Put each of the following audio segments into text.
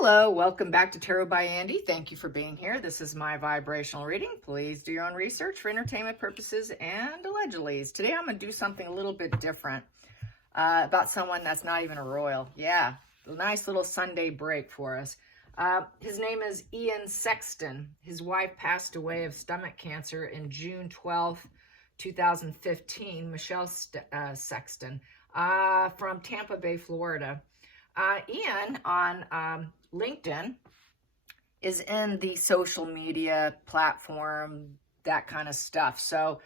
Hello, welcome back to Tarot by Andy. Thank you for being here. This is my vibrational reading. Please do your own research for entertainment purposes and allegedly. Today I'm going to do something a little bit different about someone that's not even a royal. Yeah, a nice little Sunday break for us. His name is Ian Sexton. His wife passed away of stomach cancer in June 12th, 2015. Michelle Sexton from Tampa Bay, Florida. Ian on LinkedIn is in the social media platform, that kind of stuff. So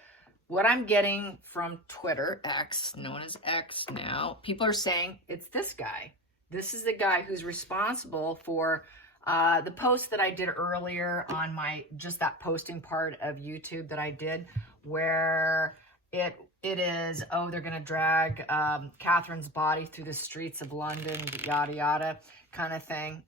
what I'm getting from Twitter, X, known as X now, people are saying it's this guy. This is the guy who's responsible for the post that I did earlier on just that posting part of YouTube that I did, where it is, oh, they're going to drag Catherine's body through the streets of London, yada, yada, kind of thing,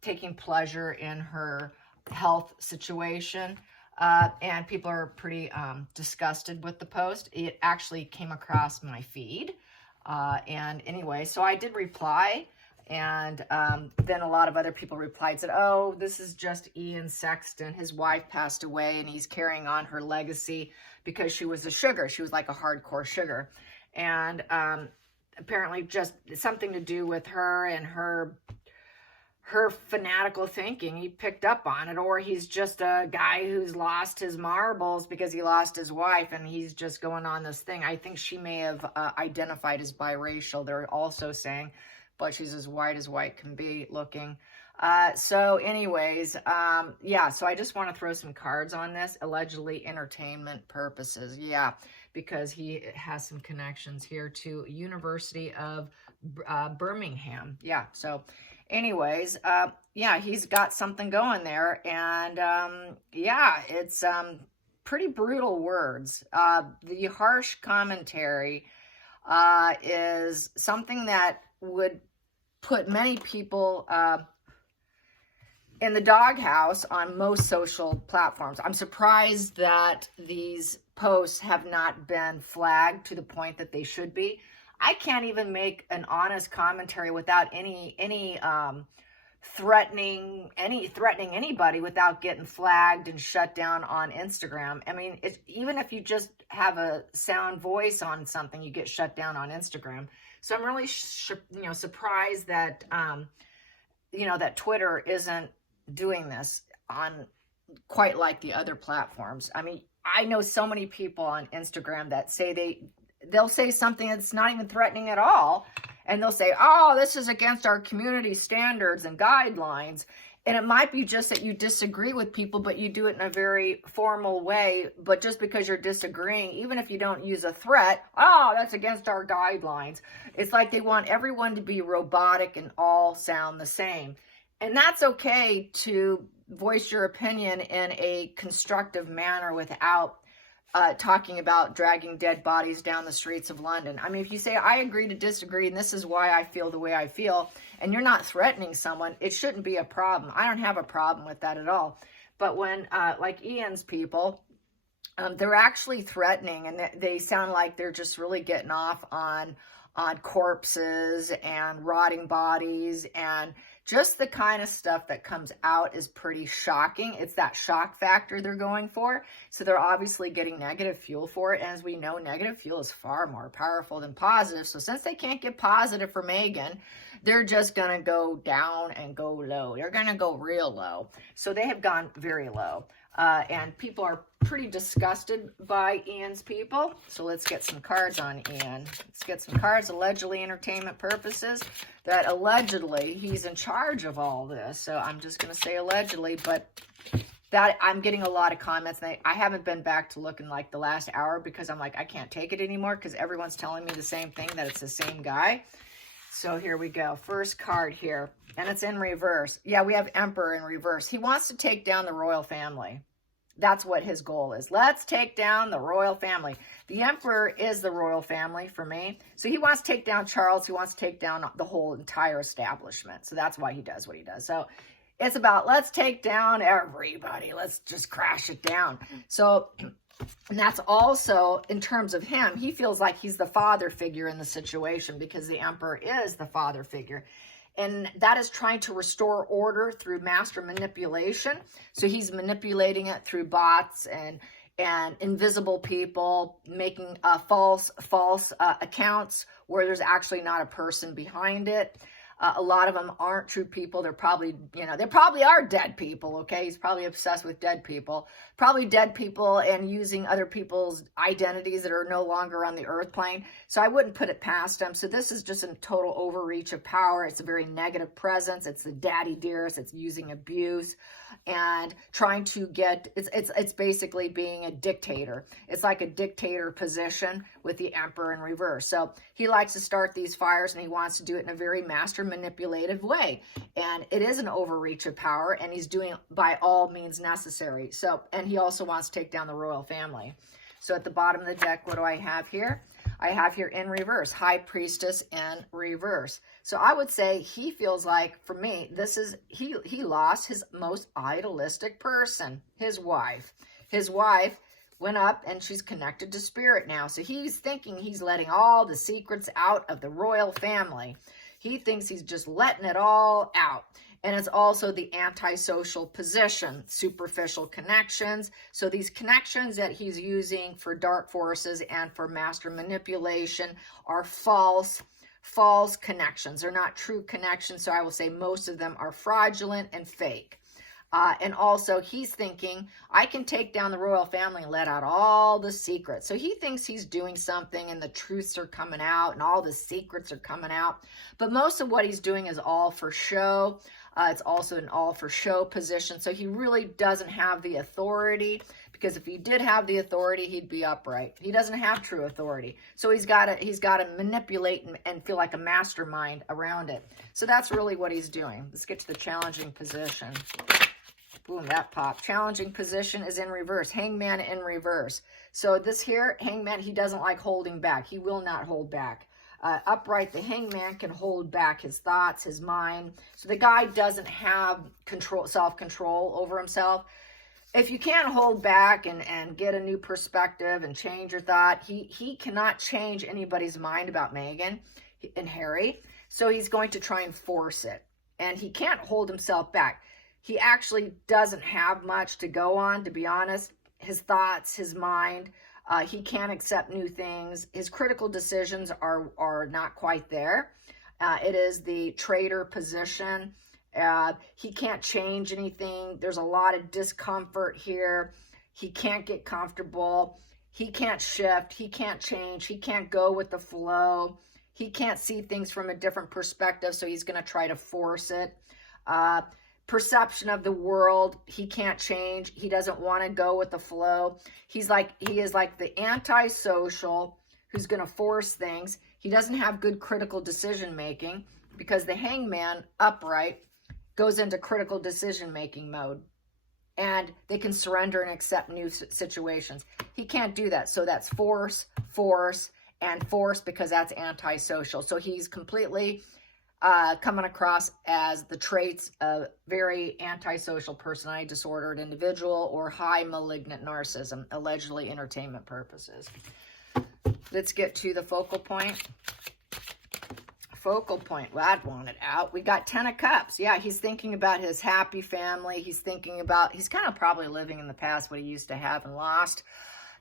taking pleasure in her health situation. And people are pretty disgusted with the post. It actually came across my feed. And anyway, so I did reply. And then a lot of other people replied, said, oh, this is just Ian Sexton. His wife passed away and he's carrying on her legacy because she was a sugar. She was like a hardcore sugar. And apparently just something to do with her and her fanatical thinking. He picked up on it, or he's just a guy who's lost his marbles because he lost his wife and he's just going on this thing. I think she may have identified as biracial. They're also saying, but she's as white can be looking. So anyways, yeah, so I just want to throw some cards on this, allegedly entertainment purposes. Yeah, because he has some connections here to University of Birmingham. Yeah, so anyways, yeah, he's got something going there. And yeah, it's pretty brutal words. The harsh commentary is something that would put many people in the doghouse on most social platforms. I'm surprised that these posts have not been flagged to the point that they should be. I can't even make an honest commentary without any threatening anybody without getting flagged and shut down on Instagram. I mean, even if you just have a sound voice on something, you get shut down on Instagram. So I'm really surprised that that Twitter isn't doing this on quite like the other platforms. I mean, I know so many people on Instagram that say they'll say something that's not even threatening at all, and they'll say, oh, this is against our community standards and guidelines. And it might be just that you disagree with people, but you do it in a very formal way. But just because you're disagreeing, even if you don't use a threat, oh, that's against our guidelines. It's like they want everyone to be robotic and all sound the same. And that's okay to voice your opinion in a constructive manner without talking about dragging dead bodies down the streets of London. I mean, if you say, I agree to disagree, and this is why I feel the way I feel, and you're not threatening someone, it shouldn't be a problem. I don't have a problem with that at all. But when, like Ian's people, they're actually threatening, and they sound like they're just really getting off on corpses and rotting bodies, and just the kind of stuff that comes out is pretty shocking. It's that shock factor they're going for. So they're obviously getting negative fuel for it. And as we know, negative fuel is far more powerful than positive. So since they can't get positive from Meghan, they're just going to go down and go low. They're going to go real low. So they have gone very low. And people are pretty disgusted by Ian's people. So let's get some cards on Ian. Let's get some cards, allegedly entertainment purposes, that allegedly he's in charge of all this. So I'm just going to say allegedly, but that I'm getting a lot of comments. And I haven't been back to look in like the last hour because I'm like, I can't take it anymore because everyone's telling me the same thing, that it's the same guy. So here we go. First card here, and it's in reverse. Yeah, we have Emperor in reverse. He wants to take down the royal family. That's what his goal is. Let's take down the royal family. The Emperor is the royal family for me. So he wants to take down Charles. He wants to take down the whole entire establishment. So that's why he does what he does. So it's about, let's take down everybody. Let's just crash it down. So, and that's also, in terms of him, he feels like he's the father figure in the situation because the Emperor is the father figure. And that is trying to restore order through master manipulation. So he's manipulating it through bots and invisible people, making false accounts where there's actually not a person behind it. A lot of them aren't true people. They're probably, they probably are dead people, okay? He's probably obsessed with dead people. Probably dead people and using other people's identities that are no longer on the earth plane. So I wouldn't put it past him. So this is just a total overreach of power. It's a very negative presence. It's the daddy dearest. It's using abuse and trying to get, it's basically being a dictator. It's like a dictator position with the emperor in reverse. So he likes to start these fires and he wants to do it in a very master manipulative way. And it is an overreach of power and he's doing by all means necessary. So, and he also wants to take down the royal family. So at the bottom of the deck, what do I have here? I have here in reverse, High Priestess in reverse. So I would say he feels like, for me, this is, he lost his most idealistic person, his wife. His wife went up and she's connected to spirit now. So he's thinking he's letting all the secrets out of the royal family. He thinks he's just letting it all out. And it's also the antisocial position, superficial connections. So these connections that he's using for dark forces and for master manipulation are false connections. They're not true connections. So I will say most of them are fraudulent and fake. And also he's thinking, I can take down the royal family and let out all the secrets. So he thinks he's doing something and the truths are coming out and all the secrets are coming out. But most of what he's doing is all for show. It's also an all for show position. So he really doesn't have the authority, because if he did have the authority, he'd be upright. He doesn't have true authority. So he's got to manipulate and feel like a mastermind around it. So that's really what he's doing. Let's get to the challenging position. Boom, that popped. Challenging position is in reverse. Hangman in reverse. So this here, Hangman, he doesn't like holding back. He will not hold back. Upright, the Hangman can hold back his thoughts, his mind. So the guy doesn't have self-control over himself. If you can't hold back and get a new perspective and change your thought, he cannot change anybody's mind about Meghan and Harry. So he's going to try and force it. And he can't hold himself back. He actually doesn't have much to go on, to be honest. His thoughts, his mind, he can't accept new things. His critical decisions are not quite there. It is the traitor position. He can't change anything. There's a lot of discomfort here. He can't get comfortable. He can't shift. He can't change. He can't go with the flow. He can't see things from a different perspective, so he's going to try to force it. Perception of the world, he can't change. He doesn't want to go with the flow. He is like the antisocial who's going to force things. He doesn't have good critical decision making, because the Hangman upright goes into critical decision making mode, and they can surrender and accept new situations. He can't do that. So that's force, because that's antisocial. So he's completely coming across as the traits of very antisocial personality disordered individual or high malignant narcissism, allegedly entertainment purposes. Let's get to the focal point. Focal point. Well, I'd want it out. We got 10 of Cups. Yeah, he's thinking about his happy family. He's kind of probably living in the past, what he used to have and lost.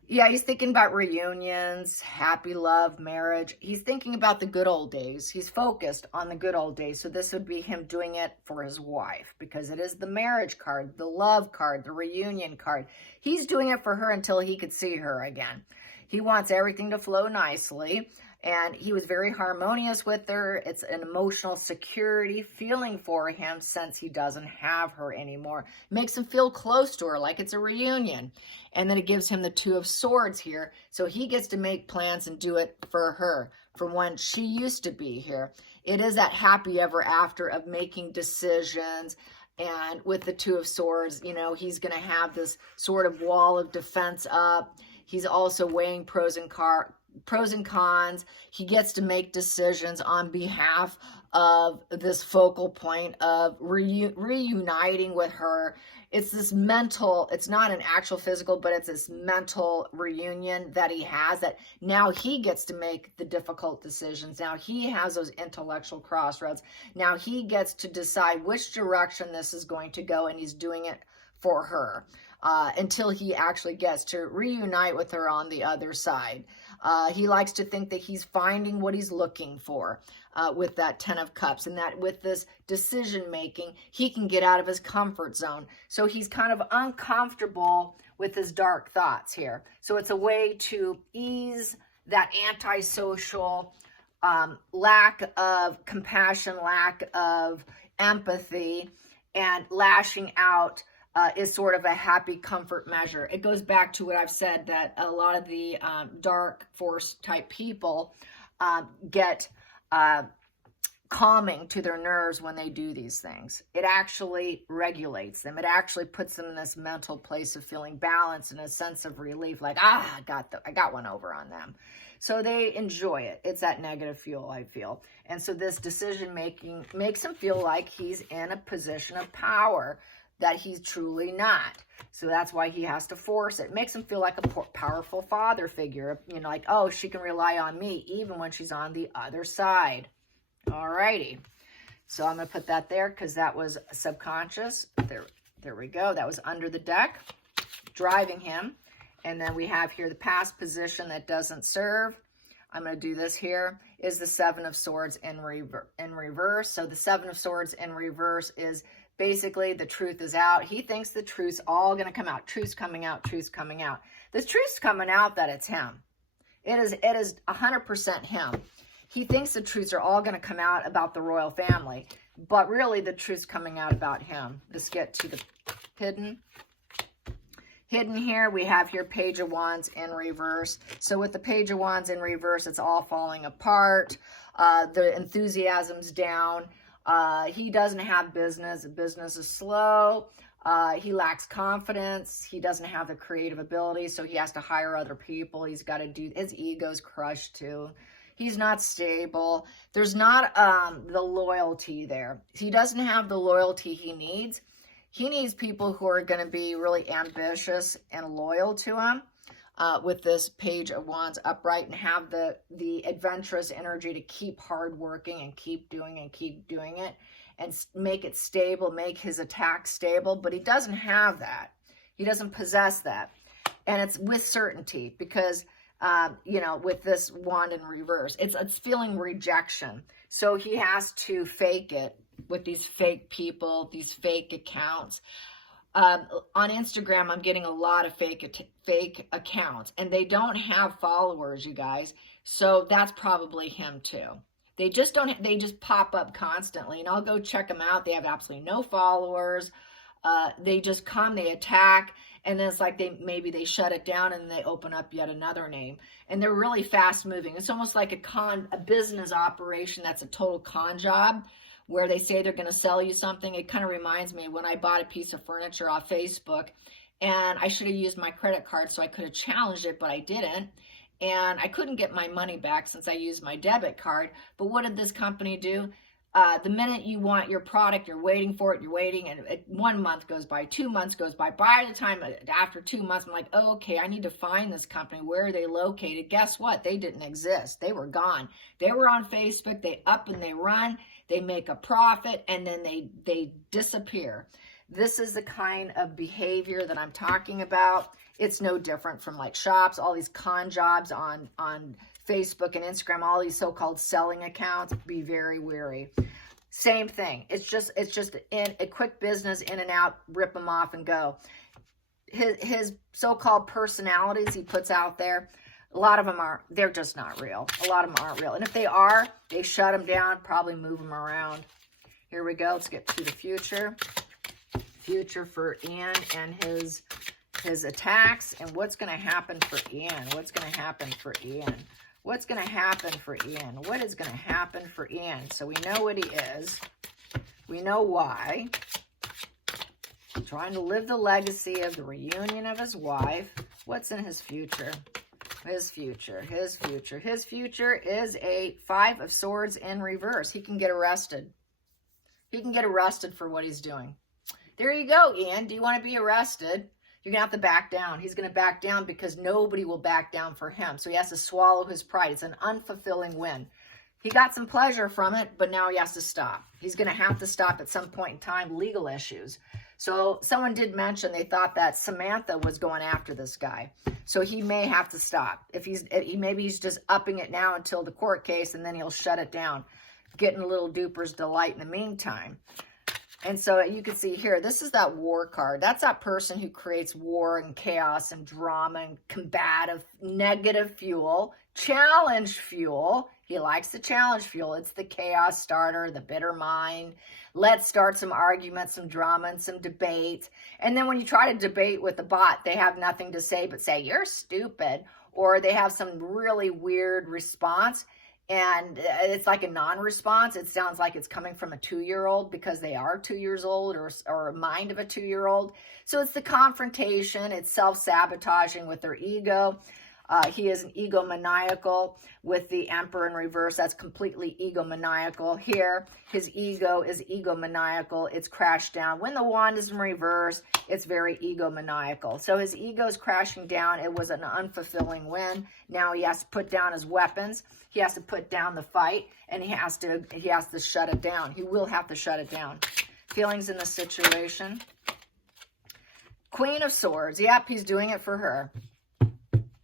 Yeah, he's thinking about reunions, happy love, marriage. He's thinking about the good old days. He's focused on the good old days. So this would be him doing it for his wife, because it is the marriage card, the love card, the reunion card. He's doing it for her until he could see her again. He wants everything to flow nicely. And he was very harmonious with her. It's an emotional security feeling for him since he doesn't have her anymore. Makes him feel close to her, like it's a reunion. And then it gives him the Two of Swords here. So he gets to make plans and do it for her, from when she used to be here. It is that happy ever after of making decisions. And with the Two of Swords, he's going to have this sort of wall of defense up. He's also weighing pros and cons. He gets to make decisions on behalf of this focal point of reuniting with her. It's this mental, it's not an actual physical, but it's this mental reunion that he has, that now he gets to make the difficult decisions. Now he has those intellectual crossroads. Now he gets to decide which direction this is going to go, and he's doing it for her until he actually gets to reunite with her on the other side. He likes to think that he's finding what he's looking for with that 10 of Cups, and that with this decision making, he can get out of his comfort zone. So he's kind of uncomfortable with his dark thoughts here. So it's a way to ease that antisocial, lack of compassion, lack of empathy, and lashing out is sort of a happy comfort measure. It goes back to what I've said, that a lot of the dark force type people get calming to their nerves when they do these things. It actually regulates them. It actually puts them in this mental place of feeling balanced and a sense of relief, like, I got one over on them. So they enjoy it. It's that negative fuel, I feel. And so this decision making makes him feel like he's in a position of power that he's truly not. So that's why he has to force it. It makes him feel like a powerful father figure. You know, like, oh, she can rely on me even when she's on the other side. Alrighty. So I'm going to put that there because that was subconscious. There we go. That was under the deck, driving him. And then we have here the past position that doesn't serve. I'm going to do this here, is the 7 of Swords in reverse. So the 7 of Swords in reverse is basically the truth is out. He thinks the truth's all going to come out. Truth's coming out. Truth's coming out. The truth's coming out that it's him. It is 100% him. He thinks the truths are all going to come out about the royal family, but really the truth's coming out about him. Let's get to the hidden. Hidden here, we have here Page of Wands in reverse. So with the Page of Wands in reverse, it's all falling apart. The enthusiasm's down. He doesn't have business. Business is slow. He lacks confidence. He doesn't have the creative ability, so he has to hire other people. He's got to do, his ego's crushed too. He's not stable. There's not the loyalty there. He doesn't have the loyalty he needs. He needs people who are going to be really ambitious and loyal to him with this Page of Wands upright, and have the adventurous energy to keep hard working and keep doing it and make it stable, make his attack stable. But he doesn't have that. He doesn't possess that. And it's with certainty because, you know, with this wand in reverse, it's feeling rejection. So he has to fake it with these fake people, these fake accounts. On Instagram, I'm getting a lot of fake accounts, and they don't have followers, you guys. So that's probably him too. They just pop up constantly, and I'll go check them out. They have absolutely no followers. They just come, they attack, and then it's like maybe they shut it down and they open up yet another name. And they're really fast moving. It's almost like a business operation that's a total con job, where they say they're going to sell you something. It kind of reminds me when I bought a piece of furniture off Facebook, and I should have used my credit card so I could have challenged it, but I didn't. And I couldn't get my money back since I used my debit card. But what did this company do? The minute you want your product, you're waiting for it, you're waiting, and 1 month goes by, 2 months goes by. By the time, after 2 months, I'm like, oh, okay, I need to find this company. Where are they located? Guess what? They didn't exist. They were gone. They were on Facebook. They up and they run. They make a profit, and then they disappear. This is the kind of behavior that I'm talking about. It's no different from like shops, all these con jobs on Facebook and Instagram, all these so-called selling accounts. Be very wary. Same thing. It's just in a quick business, in and out, rip them off and go. His so-called personalities he puts out there, a lot of them they're just not real. A lot of them aren't real. And if they are, they shut them down, probably move them around. Here we go. Let's get to the future. Future for Ian and his attacks, and what's going to happen for Ian. What's going to happen for Ian? What's going to happen for Ian? What is going to happen for Ian? So we know what he is. We know why. Trying to live the legacy of the reunion of his wife. What's in his future? His future, his future. His future is a 5 of Swords in reverse. He can get arrested. He can get arrested for what he's doing. There you go, Ian. Do you want to be arrested? You're going to have to back down. He's going to back down because nobody will back down for him. So he has to swallow his pride. It's an unfulfilling win. He got some pleasure from it, but now he has to stop. He's going to have to stop at some point in time, legal issues. So someone did mention they thought that Samantha was going after this guy. So he may have to stop. Maybe he's just upping it now until the court case, and then he'll shut it down, getting a little duper's delight in the meantime. And so you can see here, this is that war card. That's that person who creates war and chaos and drama and combative, negative fuel, challenge fuel. He likes the challenge fuel. It's the chaos starter, the bitter mind. Let's start some arguments, some drama, and some debate. And then when you try to debate with the bot, they have nothing to say but say, you're stupid. Or they have some really weird response. And it's like a non-response. It sounds like it's coming from a 2-year-old because they are 2 years old or a mind of a 2-year-old. So it's the confrontation. It's self-sabotaging with their ego. He is an egomaniacal with the Emperor in reverse. That's completely egomaniacal. Here, his ego is egomaniacal. It's crashed down. When the wand is in reverse, it's very egomaniacal. So his ego is crashing down. It was an unfulfilling win. Now he has to put down his weapons. He has to put down the fight, and he has to shut it down. He will have to shut it down. Feelings in the situation. Queen of Swords. Yep, he's doing it for her.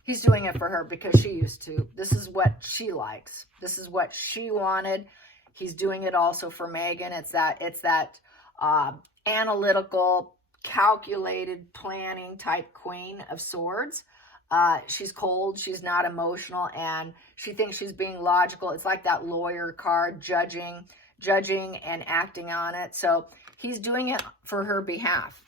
He's doing it for her because she used to. This is what she likes. This is what she wanted. He's doing it also for Megan. It's that analytical, calculated, planning type Queen of Swords. She's cold. She's not emotional, and she thinks she's being logical. It's like that lawyer card, judging and acting on it. So he's doing it for her behalf.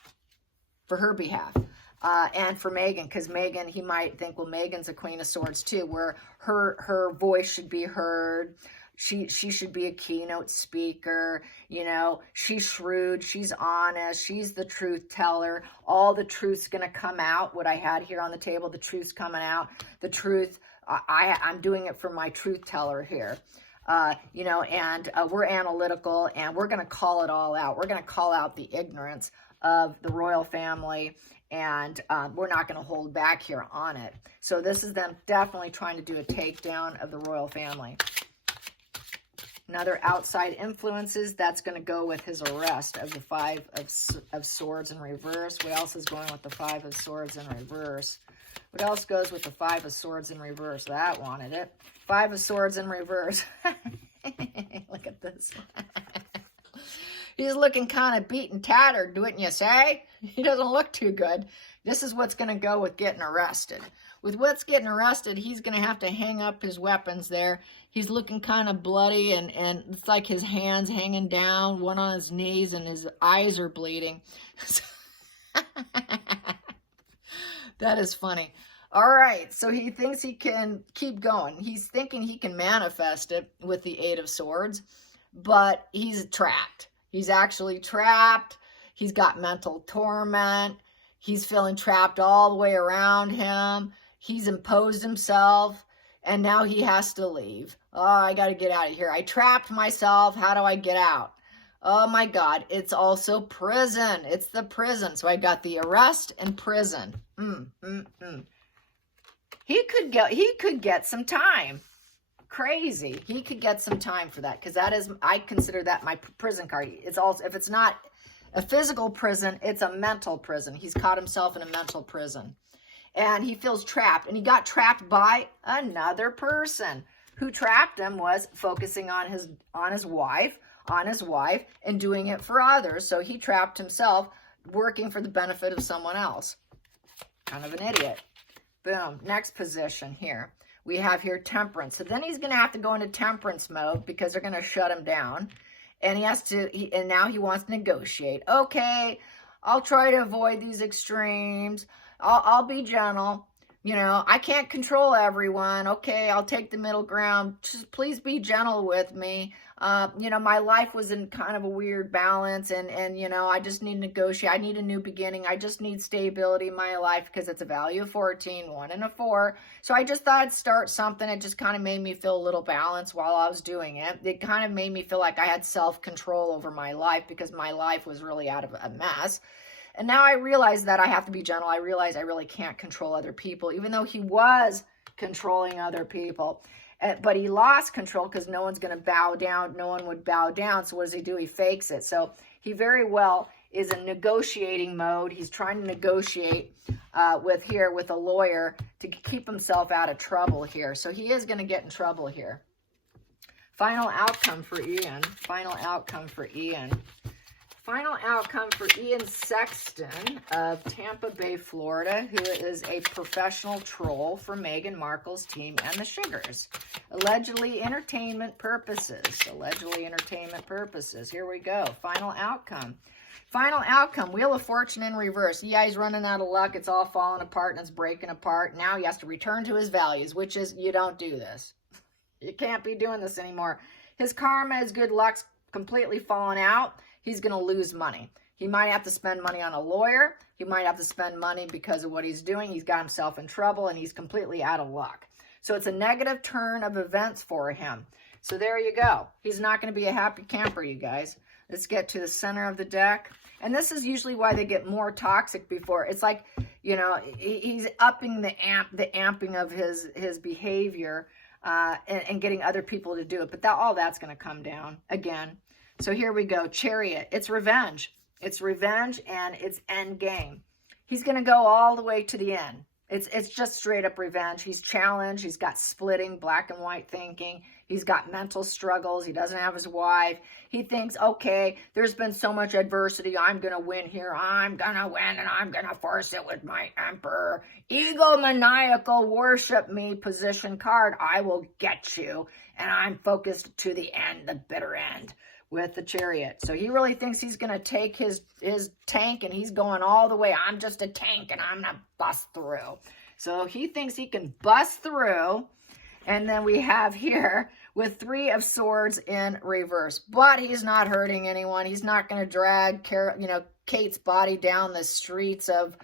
For her behalf. And for Megan, because Megan, he might think, well, Megan's a Queen of Swords too, where her voice should be heard. She should be a keynote speaker. You know, she's shrewd. She's honest. She's the truth teller. All the truth's going to come out. What I had here on the table, the truth's coming out. The truth, I'm doing it for my truth teller here. You know, and we're analytical, and we're going to call it all out. We're going to call out the ignorance of the royal family, and we're not going to hold back here on it. So this is them definitely trying to do a takedown of the royal family. Another outside influences, that's going to go with his arrest of the 5 of Swords in reverse. What else is going with the 5 of Swords in reverse? What else goes with the 5 of Swords in reverse? That wanted it. 5 of Swords in reverse. Look at this. He's looking kind of beat and tattered, wouldn't you say? He doesn't look too good. This is what's going to go with getting arrested. With what's getting arrested, he's going to have to hang up his weapons there. He's looking kind of bloody, and it's like his hands hanging down, one on his knees, and his eyes are bleeding. That is funny. All right, so he thinks he can keep going. He's thinking he can manifest it with the 8 of Swords, but he's trapped. He's actually trapped. He's got mental torment. He's feeling trapped all the way around him. He's imposed himself, and now he has to leave. Oh, I got to get out of here. I trapped myself. How do I get out? Oh, my God. It's also prison. It's the prison. So I got the arrest and prison. He could get some time. Crazy. He could get some time for that, because that is, I consider that my prison card. It's also, if it's not a physical prison, it's a mental prison. He's caught himself in a mental prison, and he feels trapped, and he got trapped by another person. Who trapped him was focusing on his wife, and doing it for others. So he trapped himself working for the benefit of someone else. Kind of an idiot. Boom. Next position here. We have here temperance. So then he's going to have to go into temperance mode because they're going to shut him down. And he has to, and now he wants to negotiate. Okay, I'll try to avoid these extremes. I'll be gentle. You know, I can't control everyone. Okay, I'll take the middle ground. Just please be gentle with me. You know, my life was in kind of a weird balance, and you know, I just need to negotiate. I need a new beginning. I just need stability in my life because it's a value of 14, 1 and a 4. So I just thought I'd start something. It just kind of made me feel a little balanced while I was doing it. It kind of made me feel like I had self-control over my life because my life was really out of a mess. And now I realize that I have to be gentle. I realize I really can't control other people, even though he was controlling other people. But he lost control because no one's going to bow down. No one would bow down. So what does he do? He fakes it. So he very well is in negotiating mode. He's trying to negotiate with a lawyer to keep himself out of trouble here. So he is going to get in trouble here. Final outcome for Ian. Final outcome for Ian. Final outcome for Ian Sexton of Tampa Bay, Florida, who is a professional troll for Meghan Markle's team and the Sugars. Allegedly entertainment purposes. Allegedly entertainment purposes. Here we go. Final outcome. Final outcome. Wheel of Fortune in reverse. Yeah, he's running out of luck. It's all falling apart and it's breaking apart. Now he has to return to his values, which is you don't do this. You can't be doing this anymore. His karma, his good luck's completely fallen out. He's going to lose money. He might have to spend money on a lawyer. He might have to spend money because of what he's doing. He's got himself in trouble and he's completely out of luck. So it's a negative turn of events for him. So there you go. He's not going to be a happy camper, you guys. Let's get to the center of the deck. And this is usually why they get more toxic before. It's like, you know, he's upping the amping of his behavior and getting other people to do it. But all that's going to come down again. So here we go. Chariot. It's revenge. It's revenge and it's end game. He's going to go all the way to the end. It's just straight up revenge. He's challenged. He's got splitting, black and white thinking. He's got mental struggles. He doesn't have his wife. He thinks, okay, there's been so much adversity. I'm going to win here. I'm going to win and I'm going to force it with my emperor. Egomaniacal, worship me position card. I will get you. And I'm focused to the end, the bitter end, with the Chariot. So he really thinks he's going to take his tank and he's going all the way. I'm just a tank and I'm going to bust through. So he thinks he can bust through. And then we have here with 3 of Swords in reverse. But he's not hurting anyone. He's not going to drag Kate's body down the streets of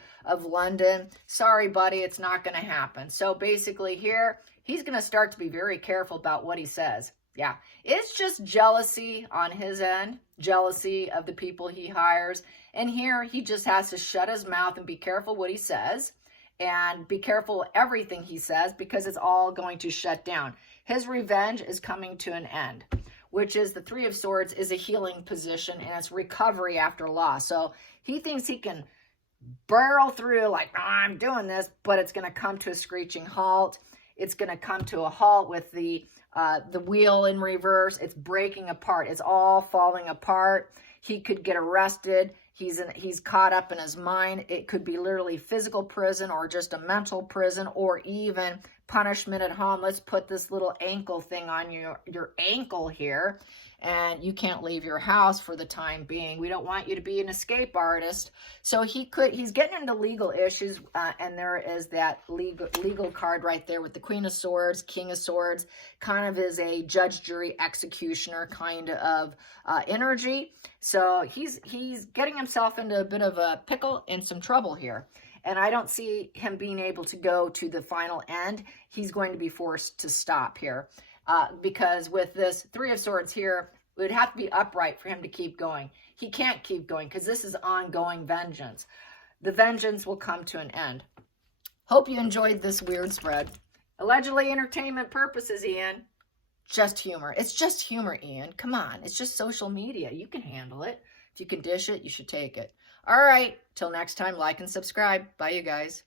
London. Sorry, buddy, it's not going to happen. So basically here, he's going to start to be very careful about what he says. Yeah, it's just jealousy on his end, jealousy of the people he hires. And here he just has to shut his mouth and be careful what he says and be careful everything he says because it's all going to shut down. His revenge is coming to an end, which is the 3 of Swords is a healing position and it's recovery after loss. So he thinks he can barrel through like, oh, I'm doing this, but it's going to come to a screeching halt. It's going to come to a halt with the wheel in reverse. It's breaking apart. It's all falling apart. He could get arrested. He's caught up in his mind. It could be literally physical prison or just a mental prison or even punishment at home. Let's put this little ankle thing on your ankle here, and you can't leave your house for the time being. We don't want you to be an escape artist. So he's getting into legal issues, and there is that legal card right there with the Queen of Swords, King of Swords, kind of is a judge, jury, executioner kind of energy. So he's getting himself into a bit of a pickle and some trouble here. And I don't see him being able to go to the final end. He's going to be forced to stop here. Because with this 3 of Swords here, it would have to be upright for him to keep going. He can't keep going because this is ongoing vengeance. The vengeance will come to an end. Hope you enjoyed this weird spread. Allegedly entertainment purposes, Ian. Just humor. It's just humor, Ian. Come on. It's just social media. You can handle it. If you can dish it, you should take it. All right. Till next time, like and subscribe. Bye, you guys.